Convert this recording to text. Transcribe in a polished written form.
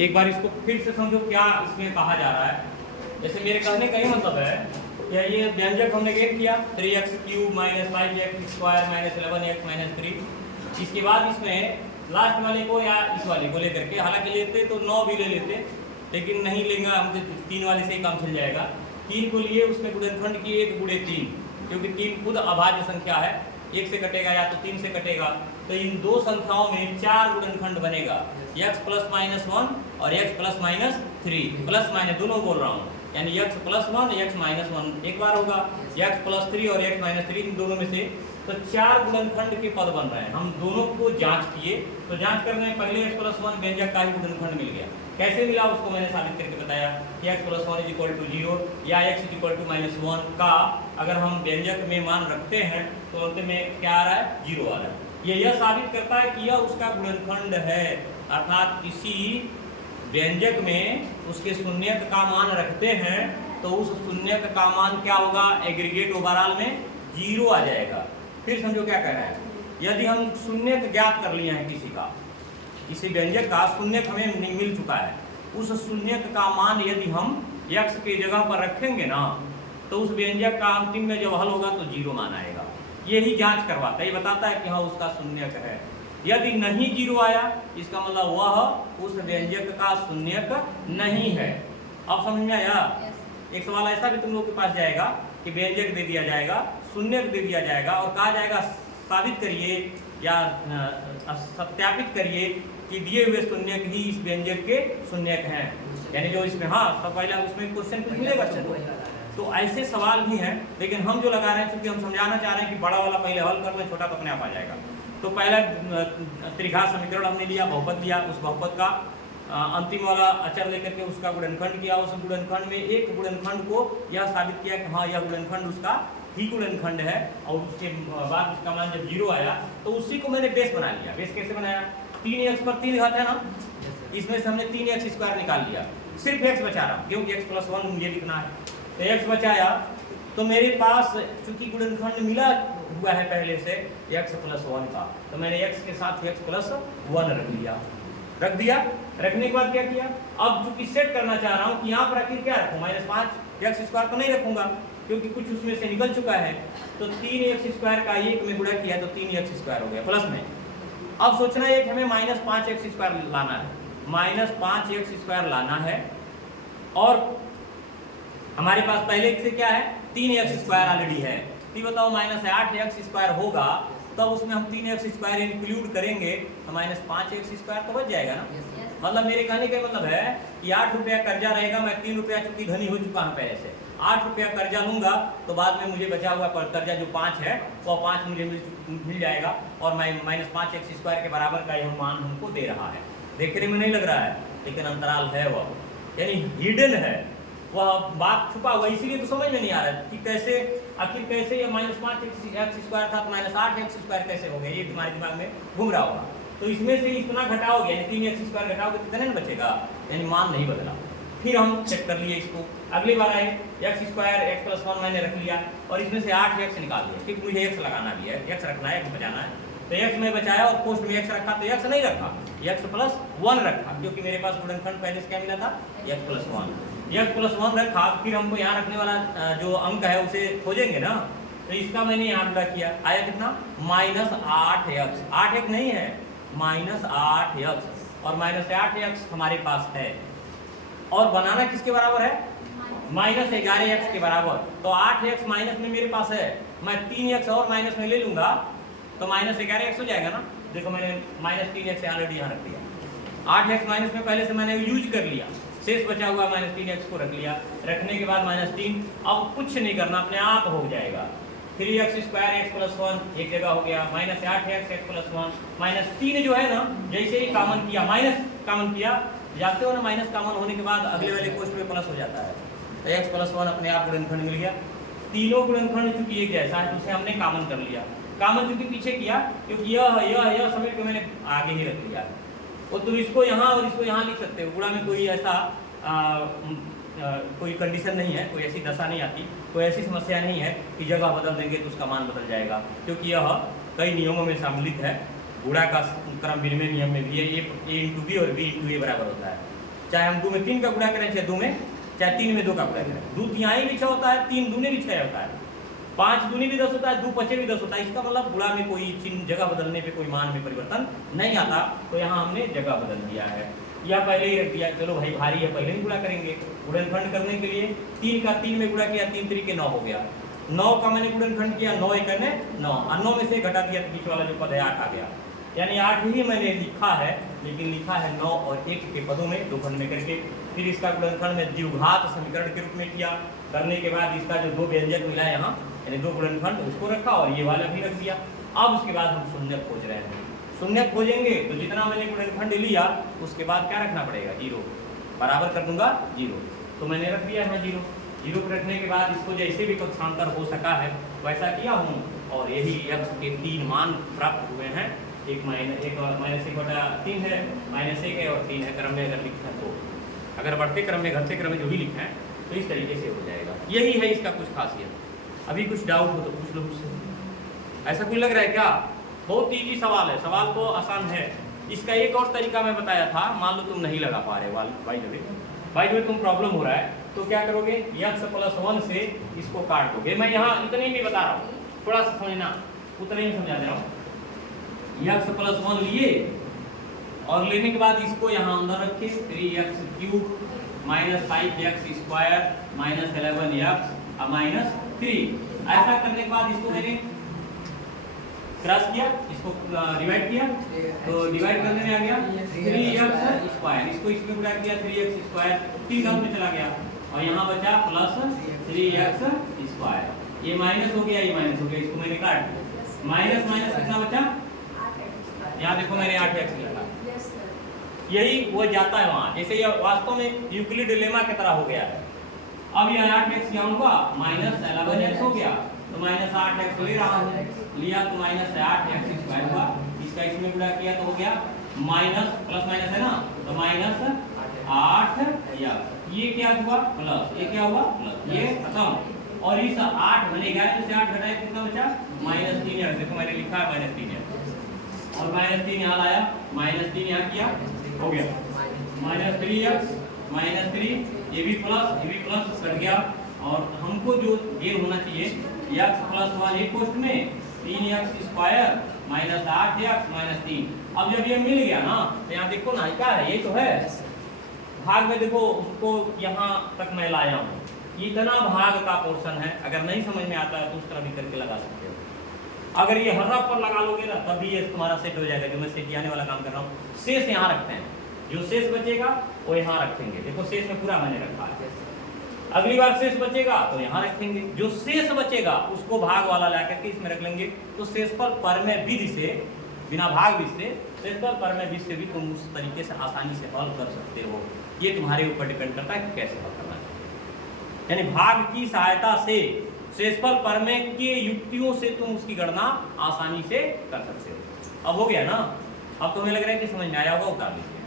एक बार इसको फिर से समझो क्या इसमें कहा जा रहा है। जैसे मेरे कहने का ही मतलब है कि ये व्यंजक हमने गेट किया 3x³ - 5x² - 11x - 3। इसके बाद इसमें लास्ट वाले को या इस वाले को लेकर के, हालांकि लेते तो 9 भी ले लेते, लेकिन नहीं लेंगे हम, 3 वाले से ही काम चल जाएगा। 3 को लिए उसमें गुणनखंड की 1 × 3, क्योंकि 3 खुद अभाज्य संख्या है, 1 से कटेगा या तो 3 से कटेगा, तो इन दो संख्याओं में 4 गुणनखंड बनेगा, x ± 1 और x ± 3, प्लस माइनस दोनों बोल रहा हूँ, यानी x + 1 x - 1 एक बार होगा, x + 3 और x - 3 इन दोनों में से, तो 4 गुणनखंड के पद बन रहे हैं। हम दोनों को जांच किए, तो जांच करने में पहले x + 1 व्यंजक का ही गुणनखंड मिल गया। कैसे मिला उसको मैंने साबित करके बताया कि x + 1 = 0 या x = -1 का अगर हम व्यंजक में मान रखते हैं तो अंत में क्या आ रहा है, 0 आ रहा है। यह साबित करता है कि यह उसका गुणनखंड है, अर्थात किसी व्यंजक में उसके शून्यक का मान रखते हैं तो उस शून्यक का मान क्या होगा, एग्रीगेट ओवरऑल में 0 आ जाएगा। फिर समझो क्या कह रहा है, यदि हम शून्यक ज्ञात कर लिए हैं किसी व्यंजक का शून्यक हमें मिल चुका है, उस शून्यक का मान यदि हम x के जगह पर रखेंगे ना, तो उस व्यंजक का अंतिम में जब हल होगा तो 0 मान आएगा। यही जांच करवाता है, ये बताता है कि हाँ उसका शून्यक है। यदि नहीं 0 आया, इसका मतलब वह उस व्यंजक का शून्यक नहीं है। अब समझ में आया? एक सवाल ऐसा भी तुम लोग के पास जाएगा कि व्यंजक दे दिया जाएगा, शून्यक दे दिया जाएगा और कहा जाएगा साबित करिए या सत्यापित करिए कि दिए हुए शून्यक ही इस व्यंजक के शून्यक हैं, यानी जो इसमें, हाँ सब पहला उसमें क्वेश्चन कुछ मिलेगा। तो ऐसे सवाल भी हैं, लेकिन हम जो लगा रहे हैं क्योंकि हम समझाना चाह रहे हैं कि बड़ा वाला पहले हल कर लो, छोटा तो अपने आप आ जाएगा। तो पहला त्रिघात समीकरण हमने लिया, बहुपद लिया, उस बहुपद का अंतिम वाला अचर लेकर के उसका गुणनखंड किया, उस गुणनखंड में एक गुणनखंड को यह साबित किया कि हाँ यह गुणनखंड उसका ही गुणनखंड है, और उसके बाद उसका मान जब 0 आया तो उसी को मैंने बेस बना लिया। बेस कैसे बनाया, 3x पर 3 घात है ना, इसमें से हमने 3x² निकाल लिया, सिर्फ x बचा रहा क्योंकि x + 1 मुझे लिखना है, तो x बचाया। तो मेरे पास चूंकि गुणनखंड मिला हुआ है पहले से x + 1 का, तो मैंने x के साथ x + 1 रख लिया, रख दिया। रखने के बाद क्या किया, अब चूंकि सेट करना चाह रहा हूँ कि यहाँ पर आखिर क्या रखूँ, -5x² तो नहीं रखूंगा क्योंकि कुछ उसमें से निकल चुका है, तो 3x² का 1 में गुणा किया तो 3x² हो गया प्लस में। अब सोचना है कि हमें -5x² लाना है, -5x² लाना है, और हमारे पास पहले से क्या है, 3x² ऑलरेडी है। तो बताओ -8x² होगा, तब उसमें हम 3x² इंक्लूड करेंगे तो -5x² तो बच जाएगा ना। मतलब मेरे कहने का मतलब है कि 8 रुपया कर्जा रहेगा, मैं 3 रुपया चूंकि धनी हो चुका हूँ पहले से, 8 रुपया कर्जा लूंगा तो बाद में मुझे बचा हुआ कर्जा जो 5 है वो 5 मुझे मिल जाएगा, और मैं -5x² के बराबर का यह मान हमको दे रहा है। देखने में नहीं लग रहा है, लेकिन अंतराल है वह, यानी हिडन है, वह बात छुपा हुआ, इसीलिए तो समझ में नहीं आ रहा है कि कैसे आखिर कैसे ये -5x² था तो -8x² कैसे हो गया, ये तुम्हारे दिमाग में घूम रहा होगा। तो इसमें से इतना घटाओगे, यानी 3x² घटाओगे तो कितने में बचेगा, यानी मान नहीं बदला। फिर हम चेक कर लिए इसको, अगली बार आए x² x + 1 मैंने रख लिया, और इसमें से 8x निकाल दिया, क्योंकि मुझे x लगाना भी है, x रखना है, x बचाना है, तो x में बचाया और पोस्ट में x रखा, तो x नहीं रखा, x + 1 रखा, क्योंकि मेरे पास गुणनखंड पहले से क्या मिला था, x + 1, x + 1 रखा। फिर हमको यहाँ रखने वाला जो अंक है उसे खोजेंगे ना, तो इसका मैंने यहाँ गुणा किया, आया कितना, -8x, 8x नहीं है, -8x, और -8x हमारे पास है, और बनाना किसके बराबर है, -11x के बराबर। तो 8x माइनस में मेरे पास है, मैं 3x और माइनस में ले लूंगा तो -11x हो जाएगा ना। देखो मैंने -3x ऑलरेडी यहाँ रख दिया, 8x माइनस में पहले से मैंने यूज कर लिया, शेष बचा हुआ -3x को रख लिया, रखने के बाद -3, अब कुछ नहीं करना, अपने आप हो जाएगा। 3x² x + 1 एक जगह हो गया, -8x x + 1, -3 जो है ना, जैसे ही कॉमन किया, माइनस कॉमन किया, जाते हो ना, माइनस कॉमन होने के बाद अगले वाले कोष्ठ में प्लस हो जाता है, तो x + 1 अपने आप गुणनखंड मिल गया। तीनों गुणनखंड चूंकि एक जैसा है तो उसे हमने कॉमन कर लिया, कॉमन चूंकि पीछे किया क्योंकि यह समेट के मैंने आगे ही रख दिया, और तुम इसको यहाँ और इसको यहाँ लिख सकते हो, गुणा में कोई ऐसा कोई कंडीशन नहीं है, कोई ऐसी दशा नहीं आती, कोई ऐसी समस्या नहीं है कि जगह बदल देंगे तो उसका मान बदल जाएगा, क्योंकि यह कई नियमों में सम्मिलित है। गुणा का क्रम विनिमय नियम में भी है, a × b और b × a बराबर होता है, चाहे हम 2 में 3 का गुणा करें, चाहे 2 में, चाहे 3 में 2 का गुणा करें। 2 तिहाई भी 6 होता है, 3 दूनी भी 6 होता है, 5 दूनी भी 10 होता है, 2 पचे भी 10 होता है। इसका मतलब गुणा में कोई चिन्ह जगह बदलने पे कोई मान में परिवर्तन नहीं आता, तो यहाँ हमने जगह बदल दिया है। या पहले ही रख दिया, चलो भाई भारी है, पहले ही गुणा करेंगे। गुणनखंड करने के लिए 3 का 3 में गुणा किया, 3 3 के 9 हो गया। 9 का मैंने गुणनखंड किया, 9 1 ने 9, और 9 में से घटा दिया तो बीच वाला जो पद है 8 आ गया। यानी 8 ही मैंने लिखा है, लेकिन लिखा है 9 और 1 के पदों में, दो खंड में करके। फिर इसका गुणनखंड में द्विघात समीकरण के रूप में किया। करने के बाद इसका जो 2 व्यंजक मिला है यहाँ, यानी 2 गुणनखंड, उसको रखा और ये वाला भी रख दिया। अब उसके बाद हम शून्य खोज रहे हैं। शून्य खोजेंगे तो जितना मैंने गुणनखंड लिया उसके बाद क्या रखना पड़ेगा, 0, बराबर कर दूंगा 0। तो मैंने रख दिया है 0। 0 रखने के बाद इसको जैसे भी कक्षांतर हो सका है वैसा किया हूँ, और यही x के 3 मान प्राप्त हुए हैं। एक माइनस 1/3 है, -1 है और 3 है। क्रम में अगर लिखना तो, अगर बढ़ते क्रम में घटते क्रम में जो भी लिखना है तो इस तरीके से हो जाएगा। यही है इसका कुछ खासियत। अभी कुछ डाउट हो तो पूछ लो मुझसे। ऐसा कुछ लग रहा है क्या? बहुत ईजी सवाल है, सवाल तो आसान है। इसका एक और तरीका मैं बताया था, मान लो तुम नहीं लगा पा रहे भाई जो तुम प्रॉब्लम हो रहा है तो क्या करोगे, x + 1 से इसको काट दोगे। मैं यहाँ इतने ही बता रहा हूँ, थोड़ा सा समझना, उतने ही समझा दे रहा हूँ। x + 1 लिए और लेने के बाद इसको यहाँ अंदर रखे, 3x³ - 5x² - 11x -3। ऐसा करने के बाद इसको मैंने क्रॉस किया, इसको डिवाइड किया, तो डिवाइड करने में आ गया 3x²। इसको इसमें गुणा किया, 3x², 3 अंक में चला गया और यहाँ बचा +3x²। ये माइनस हो गया, ये माइनस हो गया, इसको मैंने काट दिया। माइनस माइनस कितना बचा, यहाँ देखो मैंने 8x लिखा। यही वो जाता है वहाँ, जैसे ये वास्तव में यूक्लिड लेमा की तरह हो गया है। अब यह 8x यहाँ हुआ, -11x हो गया, तो -8x ले रहा हूँ, लिया तो -8x² हुआ। इसका इसमें गुणा किया तो हो गया माइनस, प्लस माइनस है ना, तो -8x। ये क्या हुआ, प्लस, ये क्या हुआ, प्लस, ये खत्म। और इस 8 मैंने 11 में से 8 घटाया, कितना बचा, -3x। देखो मैंने लिखा है -3x, और -3 यहाँ लाया, -3 यहाँ किया, हो गया -3x -3, ये भी प्लस कट गया। और हमको जो ये होना चाहिए, x + 1 एक कोष्ठ में 3x² - 8x - 3। अब जब ये मिल गया ना, तो यहाँ देखो ना क्या है, ये तो है भाग में, देखो उसको यहाँ तक मैं लाया हूँ, इतना भाग का पोर्शन है। अगर नहीं समझ में आता है तो उस तरह भी करके लगा सकते हो। अगर ये हर पर लगा लोगे ना, तभी ये तुम्हारा सेट हो जाएगा। जो मैं सेट आने वाला काम कर रहा हूँ, शेष यहाँ रखते हैं, जो शेष बचेगा वो यहाँ रखेंगे। देखो शेष में पूरा मैंने रखा है, अगली बार शेष बचेगा तो यहाँ रखेंगे। जो शेष बचेगा उसको भाग वाला ला करके इसमें रख लेंगे। तो शेषफल परमेय विधि से, बिना भाग विधि से, शेषफल परमेय विधि से भी तुम उस तरीके से आसानी से हल कर सकते हो। ये तुम्हारे ऊपर डिपेंड करता है कि कैसे हल करना चाहिए। यानी भाग की सहायता से शेषफल परमेय के युक्तियों से तुम उसकी गणना आसानी से कर सकते हो। अब हो गया ना, अब तुम्हें लग रहा है कि समझ में आया होगा, उतार लीजिए।